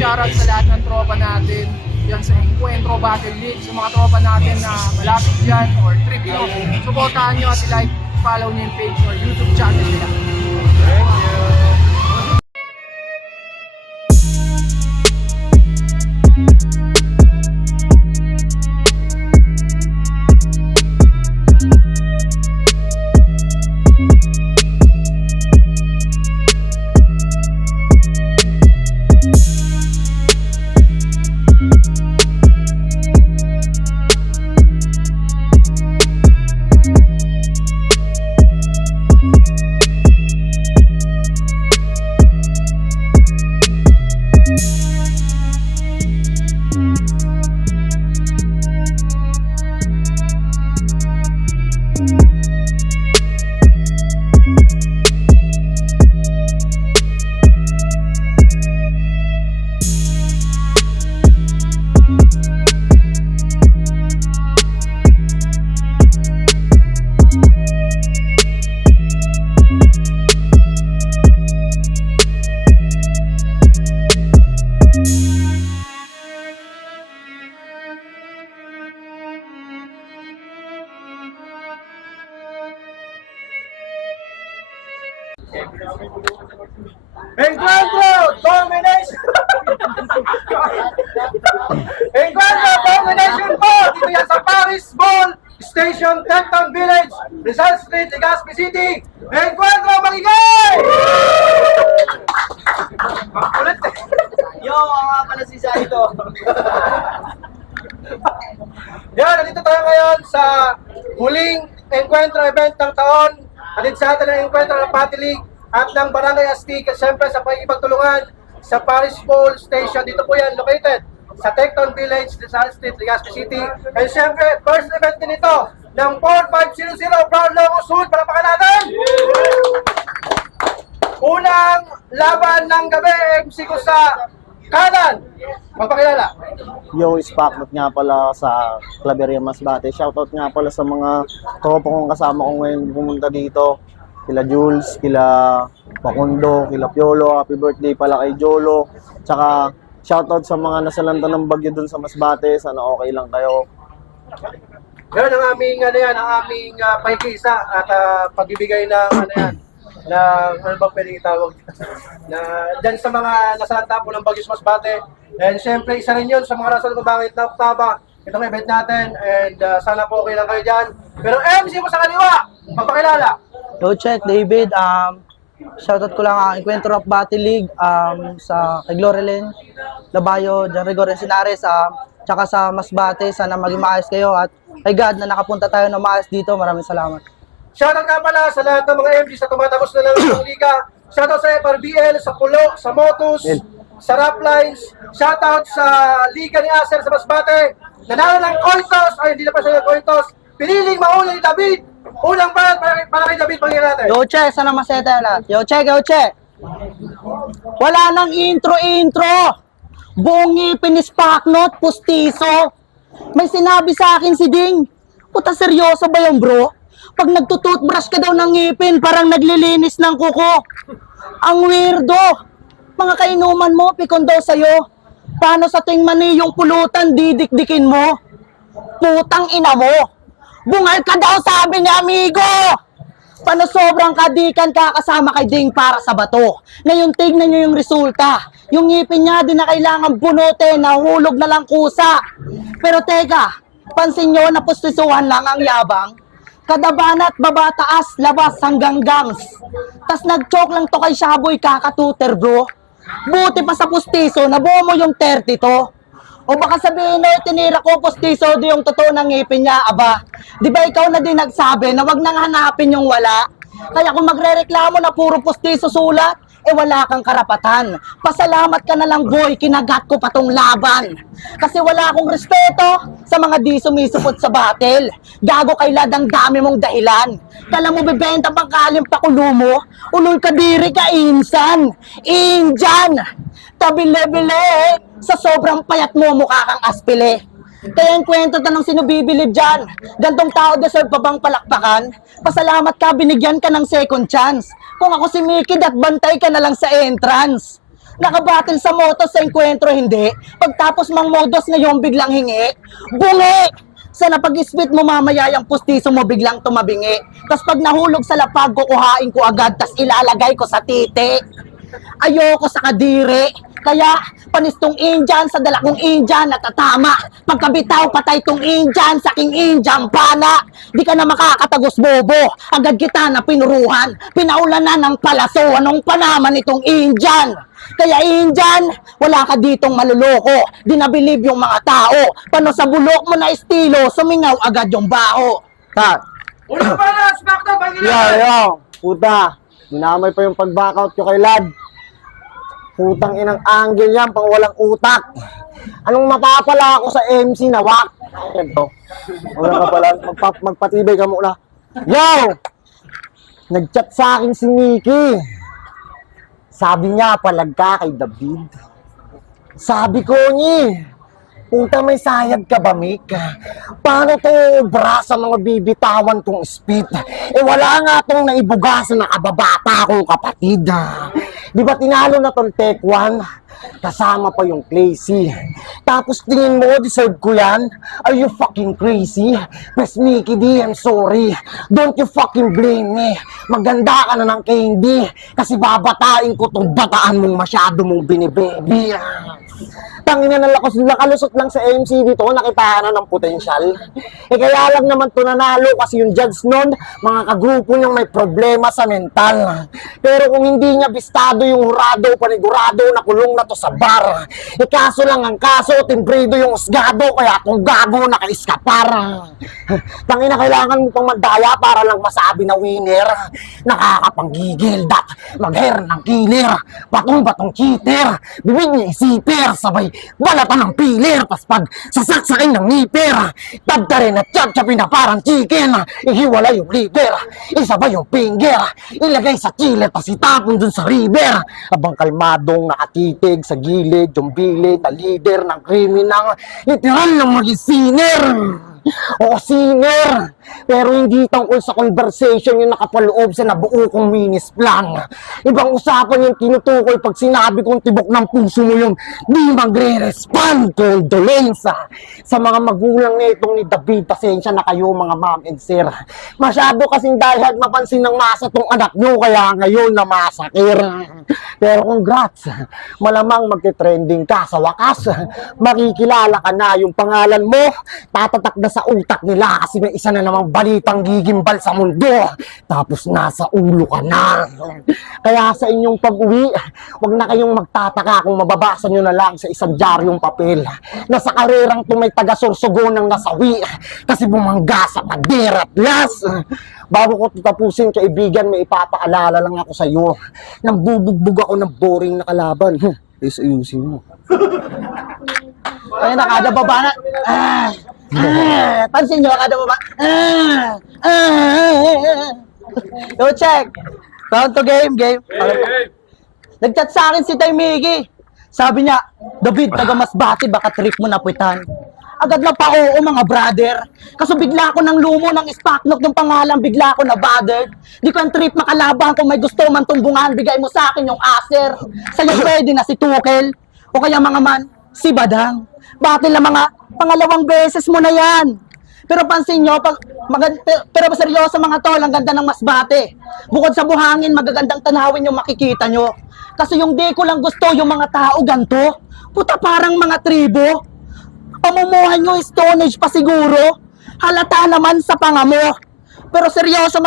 shoutout sa lahat ng tropa natin yan sa Encuentro Battle League, sa mga tropa natin na malapit dyan or trip nyo. Supportahan nyo at like, follow nyo yung page or YouTube channel nila. Thank you. Encuentro Domination! Encuentro Domination po! Dito yan sa Paris Mall Station, Tenton Village, Rizal Street, Legazpi City. Encuentro Magigay! Ulit eh. Yo, ang nga pala si Saito. Yan, nandito tayo ngayon sa huling Encuentro event ng taon. Atid sa atin ang Encuentro ng Battle League at ng Barangay Astig at siyempre sa pagkipagtulungan sa Paris Mall Station. Dito po yan located sa Tecton Village, Rizal Street, Legazpi City. And siyempre, first event din ito ng 4500 Brown Logo Sud. Palapakan natin! Unang laban ng gabi, MC ko sa kanan. Magpakilala. Yo, Spaknot nga pala sa Claveria Masbate. Shoutout nga pala sa mga tropa kong kasama ko ngayon pumunta dito. Kila Jules, kila Pakundo, kila Piolo. Happy birthday pala kay Jolo. Tsaka shoutout sa mga nasalanta ng bagyo dun sa Masbate. Sana okay lang kayo. Yan ang aming pakikisa at pagbibigay ng ano bang pwedeng itawag na dyan sa mga nasalanta po ng Bagyos Masbate. And syempre isa rin yun sa mga rason kung bakit naktaba itong event natin, and sana po okay lang kayo dyan. Pero MC mo sa kaliwa, magpakilala. Yo, check, David. Shoutout ko lang ang Encuentro of Battle League sa kay Glorelen, Labayo, John Rigor, Sinares, tsaka sa Masbate. Sana maging maayos kayo at kay God na nakapunta tayo na maayos dito. Maraming salamat. Shoutout nga pala sa lahat ng mga MG sa tumatapos na lang ng liga. Shoutout sa FRBL, sa Pulo, sa Motus, sa Raplines. Shoutout sa Liga ni Acer sa Masbate. Nanalo ng Cointos, ay hindi na pa siya ng Cointos. Piniling mauna ni David. Unang para kay David, pangyayin natin. Yo, check. Sana maseta lahat. Yo, check, yo, check. Wala nang intro-intro. Buong ngipin ni Spaknot, pustiso. May sinabi sa akin si Ding. Puta, seryoso ba yung bro? Pag nagtututbrush ka daw ng ngipin, parang naglilinis ng kuko. Ang weirdo. Mga kainuman mo, pikon daw sa'yo. Paano sa tuwing mani yung pulutan, didikdikin mo? Putang ina mo. Bungal ka daw, sabi ni amigo. Paano sobrang kadikan kakasama kay Ding para sa bato? Ngayon tignan nyo yung resulta. Yung ngipin niya di na kailangan bunutin, nahulog na lang kusa. Pero teka, pansin nyo na pustisuhan lang ang yabang. Kadabana at baba taas, labas hanggang gangs. Tas nag-choke lang to kay Shaboy kakatuter bro. Buti pa sa pustiso, nabuo mo yung 30 to. O baka sabihin na tinira ko pustiso di yung totoo ng ngipin niya, aba. Di ba ikaw na din nagsabi na wag nang hanapin yung wala? Kaya kung magrereklamo na puro pustiso sulat, wala kang karapatan. Pasalamat ka na lang boy, kinagat ko pa tong laban. Kasi wala akong respeto sa mga di sumisupot sa battle. Gago kay Lad, ang dami mong dahilan. Kala mo bebenta pang kalim pa kulo mo? Ulol ka diri ka insan. Injan! Tabile-bile, sa sobrang payat mo mukha kang aspile. Kaya yung kwento tanong sino bibilib dyan. Gantong tao deserve pa bang palakpakan? Pasalamat ka, binigyan ka ng second chance. Kung ako si Mickey, bantay ka na lang sa entrance. Nakabattle sa motos sa enkwentro, hindi. Pagtapos mang modos ngayon, biglang hingi. Bungi! Sana pag-spit mo mamaya yung pustiso mo biglang tumabingi. Tapos pag nahulog sa lapag, kukuhain ko agad, tas ilalagay ko sa titi. Ayoko sa kadiri. Kaya, panis tong Indian sa dala kong Indian natatama. Pagkabitaw, patay tong Indian sa king Indian pana. Di ka na makakatagos bobo. Agad kita na pinuruhan. Pinaulan na ng palaso. Anong panaman itong Indian? Kaya Indian, wala ka ditong maluloko. Di nabilib yung mga tao. Pano sa bulok mo na estilo, sumingaw agad yung baho. Cut! Ulo pa na! Smackdown! Yo! Puta! Dinamay pa yung pag-backout ko kay Lad. Putang inang angle yan, pang walang utak. Anong mapapala ako sa MC na wak? Ito. Wala ka pala, magpatibay ka muna. Yo! Nag-chat sa akin si Mickey. Sabi niya, palag ka kay David. Sabi ko niya, puta may sayad ka ba, Mick? Paano to ubra sa mga bibitawan tong speed? Eh wala nga tong naibuga sa nakababata kong kapatid. Di ba tinalo na tong Tech 1? Kasama pa yung Clazy. Tapos tingin mo, deserve ko yan? Are you fucking crazy? Miss Mickey D, I'm sorry. Don't you fucking blame me. Maganda ka na ng candy. Kasi babatain ko tong bataan mong masyado mong binibaby. Tangina na nakalusot lang sa MC dito, nakitaan na ng potensyal. Eh kaya lang naman to nanalo kasi yung judge nun, mga kagrupo niyang may problema sa mental. Pero kung hindi niya bistado yung hurado, panigurado, nakulong na to sa bar. Eh kaso lang ang kaso, timbrido yung usgado, kaya kung gago nakaiskapar. Tangina, kailangan mo pang magdaya para lang masabi na winner. Nakakapanggigil, magher ng killer, batong cheater, bibig niya isiper, sabay balatan ng pilir, tas pag sasaksakin ng nipper, tabda rin at tiyap-tiyapin na parang chicken, ihiwala yung liver, isabay yung finger, ilagay sa chile, tas itapon dun sa river, habang kalmadong nakatitig sa gilid, yung bilid na leader ng kriminal, literal ng maging sinner. O singer, pero hindi tungkol sa conversation yung nakapaloob sa nabuo kong minis plan. Ibang usapan yung tinutukoy pag sinabi kong tibok ng puso mo yung di magre-respond. Condolenza sa mga magulang nitong ni David, pasensya na kayo mga ma'am and sir. Masyado kasing dahil mapansin ng masa tong anak nyo, kaya ngayon na masakir. Pero congrats, malamang magte-trending ka sa wakas. Makikilala ka na, yung pangalan mo tatatak na sa utak nila kasi may isa na namang balitang gigimbal sa mundo. Tapos nasa ulo ka na. Kaya sa inyong pag-uwi, huwag na kayong magtataka kung mababasa nyo na lang sa isang diaryong papel na sa karerang to may taga-sorsogo ng nasawi kasi bumangga sa pader at last. Bago ko tapusin, kaibigan, may ipapaalala lang ako sa iyo. Nang bubugbog ako ng boring na kalaban. Ayusin mo. Ay, nakada baba na. Pansin nyo, kada baba. Yo, check. Round to game. Nag-chat sa akin si Tay Miggy. Sabi niya, David, taga Masbate, baka trip mo napuitan. Agad lang pa oo, mga brother. Kaso bigla ko ng lumo ng Spacknock ng pangalan, bigla ko na bothered. Di ko ang trip makalaban, kung may gusto man tumbungan, bigay mo sa akin yung aser. Sa'yo pwede na si Tukel. O kaya mga man, si Badang. Battle na mga pangalawang beses mo na yan. Pero pansin nyo, pero seryoso mga tol, ang ganda ng Masbate. Bukod sa buhangin, magagandang tanawin yung makikita nyo. Kasi yung di ko lang gusto, yung mga tao ganto. Puta parang mga tribo. Pamumuhay nyo, Stone Age pa siguro. Halata naman sa panga mo. Pero seryoso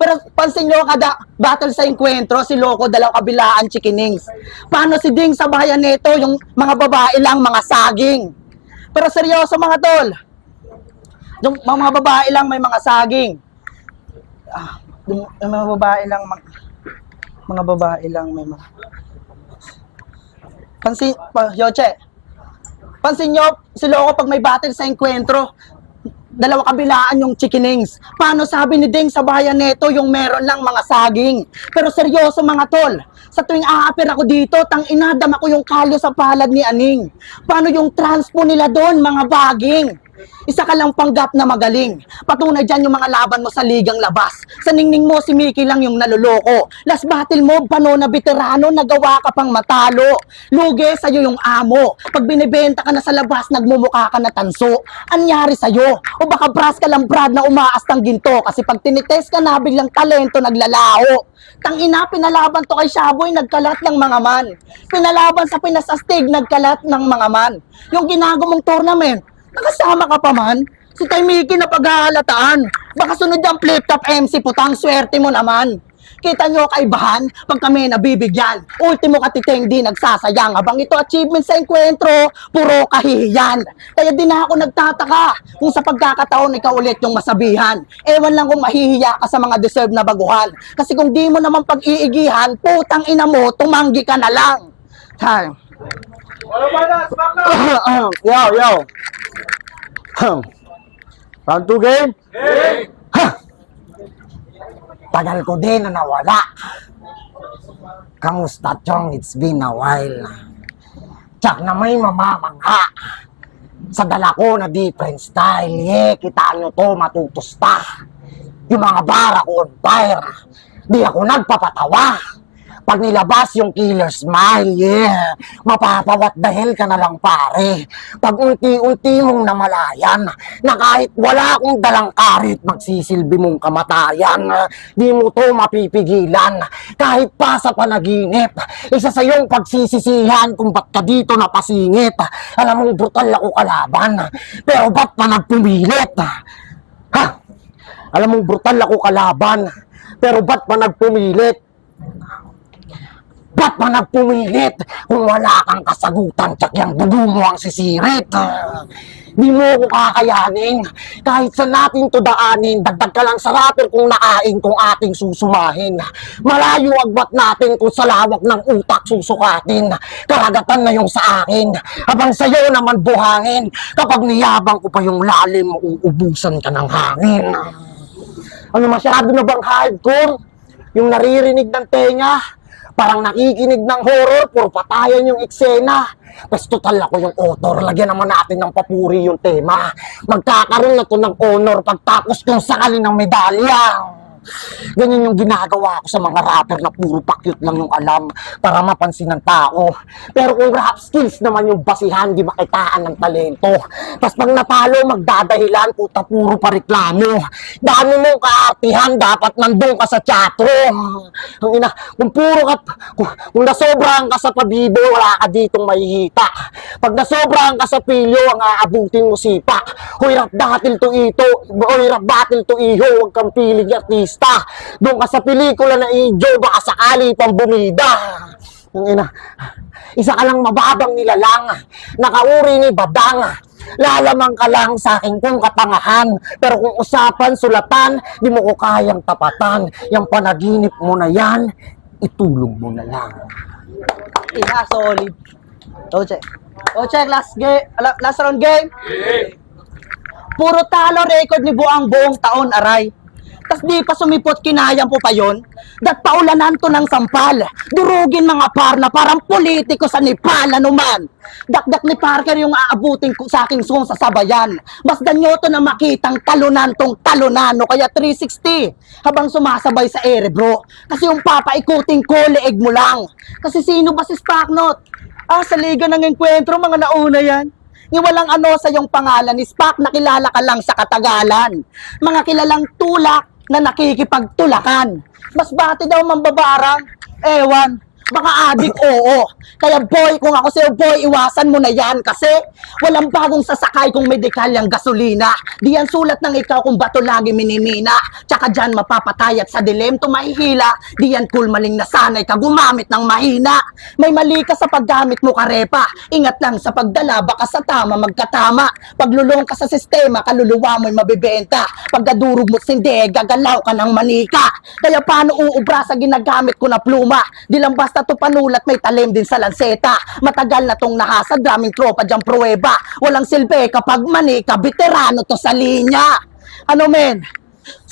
pero pansin nyo, kada battle sa enkwentro, si Loco dalaw kabilaan chikinings. Paano si Ding sa bahayan nito, yung mga babae lang, mga saging. Pero seryoso mga tol, yung mga babae lang may mga saging. Yung mga babae lang, mga babae lang may mga... Yoche, pansin nyo, si Loco pag may battle sa enkwentro, dalawa kabilaan yung chikinings. Paano sabi ni Ding sa bahayan neto yung meron lang mga saging? Pero seryoso mga tol, sa tuwing aapir ako dito, tang inadam ako yung kalyo sa palad ni Aning. Paano yung transpo nila doon, mga baging? Isa ka lang panggap na magaling. Patunay dyan yung mga laban mo sa ligang labas. Sa ningning mo, si Mickey lang yung naluloko. Last battle mo, pano na veterano, nagawa ka pang matalo. Lugi sa'yo yung amo. Pag binibenta ka na sa labas, nagmumukha ka na tanso. Anyari sa'yo? O baka bras ka lang brad na umaas ng ginto. Kasi pag tinitest ka na, biglang talento naglalaho. Tangina, pinalaban to kay Shaboy, nagkalat ng mga man. Pinalaban sa Pinasastig, nagkalat ng mga man. Yung ginagawang tournament, nakasama ka pa man? Si Tay Mickey na paghahalataan. Baka sunod yung flip-top MC, putang swerte mo naman. Kita nyo kaibahan pag kami nabibigyan. Ultimo katiting di nagsasayang. Habang ito achievement sa enkwentro, puro kahihiyan. Kaya di na ako nagtataka kung sa pagkakataon ikaw ulit yung masabihan. Ewan lang kung mahihiya ka sa mga deserve na baguhan. Kasi kung di mo naman pag-iigihan, putang ina mo, tumanggi ka na lang. Time. Wala bala, smack na! Yo. Round 2 game? Tagal ko din na nawala. Kamusta, Chong? It's been a while. Tsak na may mamamangha. Sa dala ko na different style. Yeah, kita nyo to, matutusta. Yung mga bara ko on fire. Di ako nagpapatawa. Pag nilabas yung killer smile, yeah, mapapawat the hell ka na lang pare. Pag unti-unti mong namalayan, na kahit wala akong dalang karit, magsisilbi mong kamatayan. Di mo to mapipigilan, kahit pa sa panaginip. Isa sa iyong pagsisisihan kung ba't ka dito napasingit. Alam mong brutal ako kalaban, pero ba't pa nagpumilit? Ha? Alam mong brutal ako kalaban, pero ba't pa nagpumilit? Ba't pa nagpumilit kung wala kang kasagutan, tsak yung dugo mo ang sisirit? Di mo ko kakayanin, kahit sa natin to daanin, dagdag ka lang sa rapper kung nakain kung ating susumahin. Malayo agbat natin kung sa lawak ng utak susukatin. Karagatan na yung sa akin, habang sa'yo naman buhangin. Kapag niyabang ko pa yung lalim, mauubusan ka ng hangin. Ano, masyado na bang hardcore? Yung naririnig ng tenga? Parang nakikinig ng horror, puro patayan yung eksena. Mas total ako yung author, lagyan naman natin ng papuri yung tema. Magkakaroon na to ng honor pagtapos kung sakali ng medalya. Ganyan yung ginagawa ko sa mga rapper na puro pakyut lang yung alam para mapansin ng tao. Pero kung rap skills naman yung basihan, di makitaan ng talento. Tapos pag natalo, magdadahilan, puta puro pa reklamo. Dami mong kaartihan, dapat nandun ka sa chatro. Ang ina, kung puro ka, kung nasobrahan ka sa pabibo, wala ka ditong mahihita. Pag nasobrahan ka sa pilyo, ang aabutin mo sipa. Hoy, rap battle to ito, hoy, rap battle to iho, huwag kang piling artista. Doon ka sa pelikula na i-enjoy, baka sakali pang bumida. Ang ina, isa ka lang mababang nilalang, nakauri ni badang. Lalamang ka lang sa akin kung katangahan. Pero kung usapan, sulatan, di mo ko kayang tapatan. Yung panaginip mo na yan, itulog mo na lang. Ina, solid. Check, last round game. Puro talo record ni buong taon, aray. Tas di pa sumipot, kinayang po pa yun. Dat paulanan to ng sampal. Durugin mga parla, parang politiko sa Nepal, anuman. Dakdak ni Parker yung aabutin ko sa aking sung sa sabayan. Basta nyo to na makitang talunan tong talunano, kaya 360. Habang sumasabay sa ere, bro. Kasi yung papaikutin ko, leeg mo lang. Kasi sino ba si Spacknot? Sa liga ng enkwentro, mga nauna yan. Yung walang ano sa yung pangalan ni Spack, nakilala ka lang sa katagalan. Mga kilalang tulak na nakikipagtulakan. Mas bati daw mambabarang. Ewan. Baka adik, oo. Kaya boy, kung ako sa'yo boy, iwasan mo na yan kasi walang bagong sasakay kung may dekalyang gasolina. Di yan sulat ng ikaw kung bato lagi minimina. Tsaka dyan mapapatay at sa dilim to mahihila. Di yan cool maling nasanay ka gumamit ng mahina. May mali ka sa paggamit mo karepa. Ingat lang sa pagdala, baka sa tama magkatama. Paglulong ka sa sistema, kaluluwa mo'y mabibenta. Pagkadurog mo sindi, gagalaw ka ng manika. Kaya paano uubra sa ginagamit ko na pluma? Di lang basta to panulat, may talim din sa lanseta. Matagal na tong nahasa, daming tropa diyang pruweba. Walang silbi kapag manika, veterano to sa linya. Ano men?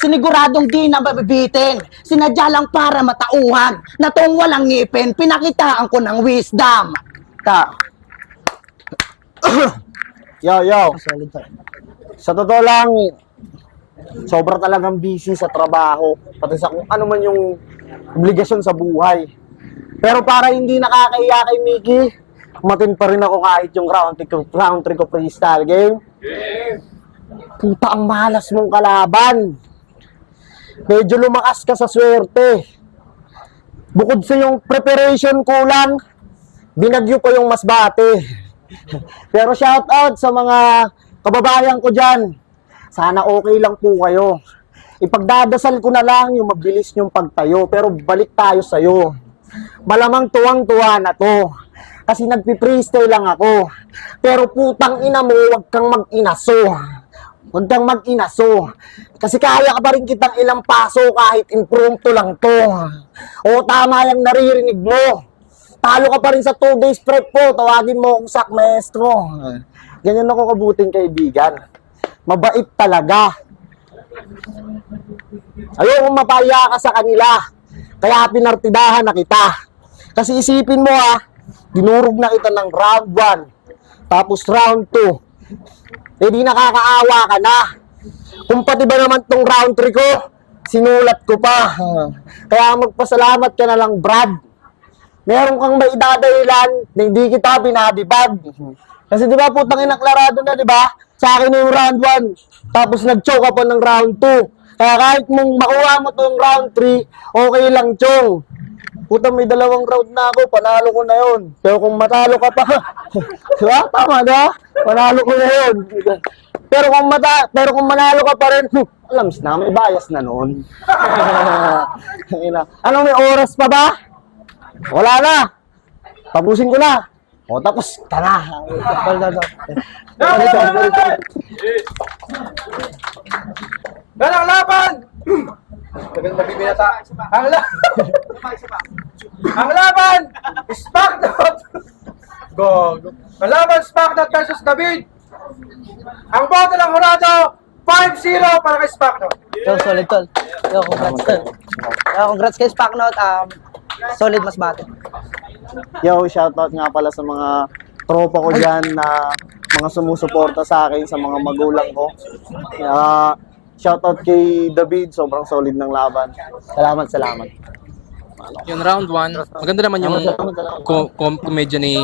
Siniguradong di na mabibitin. Sinadya lang para matauhan. Na tong walang ngipin, pinakitaan ko ng wisdom. Yo. Sa totoo lang, sobra talagang busy sa trabaho, pati sa kung ano man yung obligasyon sa buhay. Pero para hindi nakakaiya kay Mickey, umatin pa rin ako kahit yung round 3 ko freestyle game. Puta, ang malas mong kalaban. Medyo lumakas ka sa swerte. Bukod sa yung preparation kulang, binagyo ko yung Masbate. Pero shout out sa mga kababayan ko dyan. Sana okay lang po kayo. Ipagdadasal ko na lang yung mabilis yung pagtayo. Pero balik tayo sa'yo. Malamang tuwang-tuwa na to. Kasi nagpi-freestyle lang ako. Pero putang ina mo, wag kang mag-inaso. Huwag kang mag-inaso. Kasi kaya ka pa rin kitang ilang paso kahit impromptu lang to. O tama yung naririnig mo. Talo ka pa rin sa 2 days prep ko. Tawagin mo akong sak maestro. Ganyan ako kabuting kaibigan. Mabait talaga. Ayokong mapaya ka sa kanila. Kaya pinartidahan na kita. Kasi isipin mo dinurog na kita ng round 1. Tapos round 2. Eh di nakakaawa ka na. Kung pati ba naman tong round 3 ko, sinulat ko pa. Kaya magpasalamat ka na lang, Brad. Meron kang may idadahilan na hindi kita binabibag. Kasi di ba putang inaklarado na, di ba? Sa akin yung round 1. Tapos nag-choke ka pa ng round 2. Kaya kahit mong makuha mo tong round 3, okay lang, chong. Puta, may 2 round na ako, panalo ko na yun. Pero kung matalo ka pa, diba? Tama na? Panalo ko na yun. Pero kung manalo ka pa rin, alam na, may bias na noon. Anong may oras pa ba? Wala na. Tapusin ko na. O, tapos ka na. Yan ang laban! Maganda bibinata. Ang laban! Spacknot! Go! Ang laban, Spacknot versus David. Ang boto ng Jurado, 5-0 para kay Spacknot. Yo, solid tol. Yo, congrats tol. Yo, congrats kay Spacknot. Solid Masbate. Yo, shoutout nga pala sa mga tropa ko dyan na mga sumusuporta sa akin, sa mga magulang ko. Shoutout kay David, sobrang solid ng laban. Salamat. Yung round 1, maganda naman yung komedya ni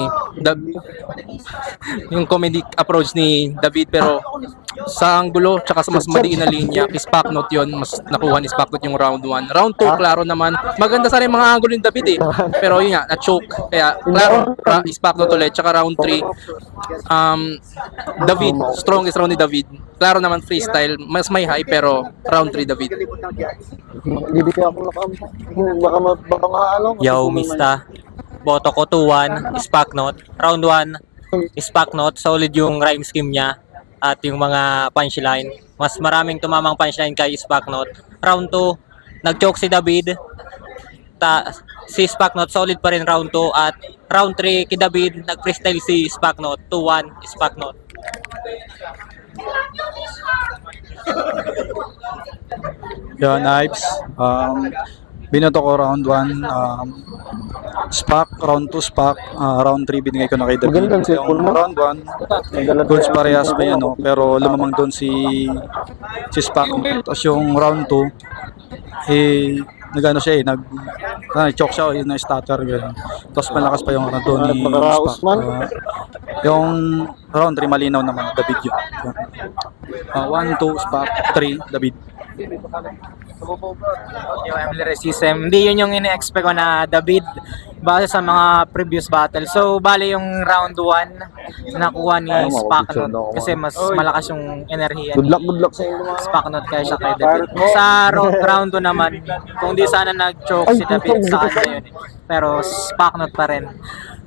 yung comedic approach ni David, pero sa anggulo tsaka sa mas maliin na linya, kay Spacknot yun, mas nakuha ni Spacknot yung round 1. Round 2, klaro naman, maganda sa rin mga anggulo ni David pero yun nga, na-choke, kaya klaro, Spacknot ulit, tsaka round 3, David, strongest round ni David, klaro naman freestyle, mas may high, pero round 3 David. Hindi ko ako baka maano. Yo, Mista. Boto ko 2-1, Spacknot. Round 1, Spacknot. Solid yung rhyme scheme niya at yung mga punchline. Mas maraming tumamang punchline kay Spacknot. Round 2, nag-choke si David. Si Spacknot, solid pa rin round 2. At round 3, kay David, nag-freestyle si Spacknot. 2-1, Spacknot. Yan, Ives. Binoto ko round 1, Spack, round 2 Spack, round 3 binigay ko na kay David. Magandang cellphone mo. Round 1, goods parehas may pero lumamang doon si Spack. Tapos yung round 2, nag-ano siya choke siya, na-stutter gano'n. Tapos malakas pa yung round 2 ni Spack. Yung round 3 malinaw naman, David yun. 1, 2, Spack, 3, David. Yung Emily Resisem, hindi yun yung ine-expect ko na David base sa mga previous battle. So, bali yung round 1 nakuha ni Spacknot kasi mas malakas yung enerhiya Good ni luck sa inyo mga. Spacknot kaysa kay David. Sa round 2 naman, kung di sana nag-choke si David sa kanya yun. Pero Spacknot pa rin.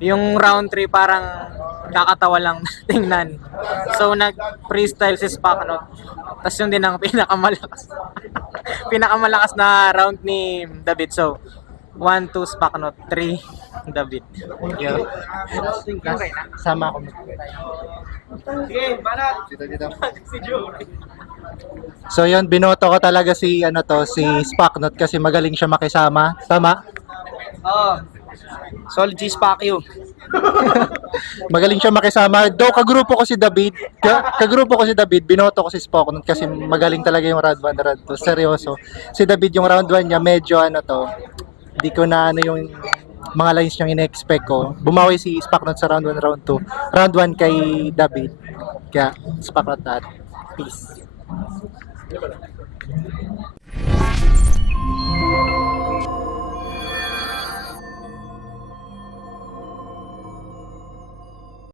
Yung round 3 parang kakatawa lang tingnan. So, nag-freestyle si Spacknot. Tapos yun din ang pinakamalakas na round ni David. So, 1, 2, Spacknot, 3, David. Yun. Sama ako. So yun, binoto ko talaga si Spacknot kasi magaling siya makisama. Tama? Solid si Spack yun. Magaling siya makisama. Though kagrupo ko si David, binoto ko si Spocknot kasi magaling talaga yung round 1, round 2. Seryoso. Si David yung round 1 niya, medyo hindi ko na yung mga lines niyang ina-expect ko. Bumawi si Spocknot sa round 1, round 2. Round 1 kay David. Kaya Spocknot at peace.